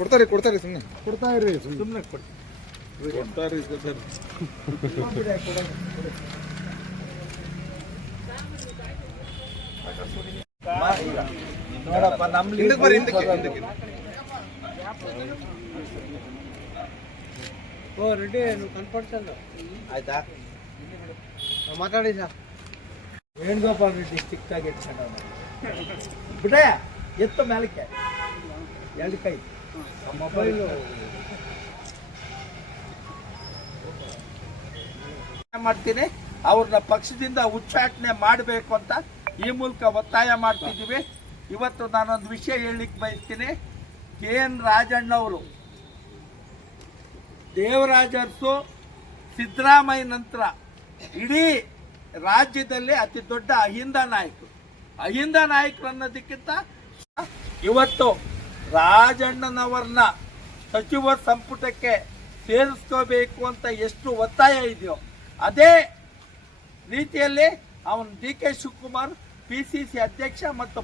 ಕೊಡ್ತಾರೆ ಕೊಡ್ತಾರೆ ಸುಮ್ಮನೆ ಕೊಡ್ತಾ ಇರ್ರಿ ಸುಮ್ಮನೆ ಕೊಡ್ತಾರೆ ನೋಡಪ್ಪ ನಮ್ಲಿ ಓ ರೆಡ್ಡಿ ಕನ್ಫರ್ಟಲ್ಲ ಆಯ್ತಾ ಮಾತಾಡಿ ಸರ್ ವೇಣುಗೋಪಾಲ್ ರೆಡ್ಡಿ ಚಿಕ್ಕಾಗಿ ಇಟ್ಕೊಂಡ ಬಿಡೇ ಎತ್ತು ಮೇಲಕ್ಕೆ ಎರಡು ಕೈ ಮೊಬೈಲು ಮಾಡ್ತೀನಿ ಅವ್ರನ್ನ ಪಕ್ಷದಿಂದ ಉಚ್ಚಾಟನೆ ಮಾಡಬೇಕು ಅಂತ ಈ ಮೂಲಕ ಒತ್ತಾಯ ಮಾಡ್ತಿದ್ದೀವಿ. ಇವತ್ತು ನಾನೊಂದು ವಿಷಯ ಹೇಳಲಿಕ್ಕೆ ಬಯಸ್ತೀನಿ. KN ರಾಜಣ್ಣವರು ದೇವರಾಜ ಅರಸು ಸಿದ್ದರಾಮಯ್ಯ ನಂತರ ಇಡೀ ರಾಜ್ಯದಲ್ಲಿ ಅತಿ ದೊಡ್ಡ ಅಹಿಂದ ನಾಯಕರು ಅನ್ನೋದಕ್ಕಿಂತ ಇವತ್ತು ರಾಜಣ್ಣನವರನ್ನ ಸಚಿವ ಸಂಪುಟಕ್ಕೆ ಸೇರಿಸ್ಕೋಬೇಕು ಅಂತ ಎಷ್ಟು ಒತ್ತಾಯ ಇದೆಯೋ ಅದೇ ರೀತಿಯಲ್ಲಿ ಅವನು DK ಶಿವಕುಮಾರ್ PCC ಅಧ್ಯಕ್ಷ ಮತ್ತು